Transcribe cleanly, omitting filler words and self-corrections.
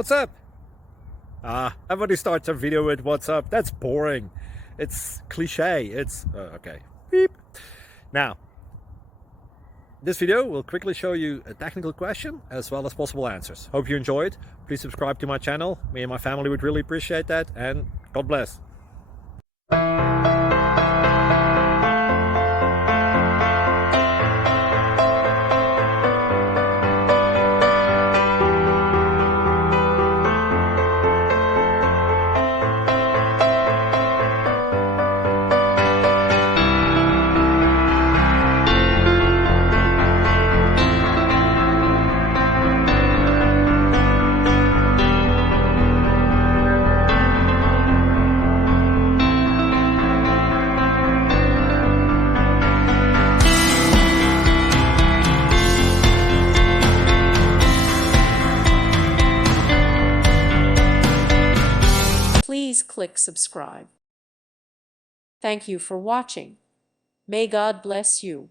What's up? Everybody starts a video with what's up. That's boring. It's cliche. It's okay. Beep. Now, this video will quickly show you a technical question as well as possible answers. Hope you enjoyed. Please subscribe to my channel. Me and my family would really appreciate that, and God bless. Please click subscribe. Thank you for watching. May God bless you.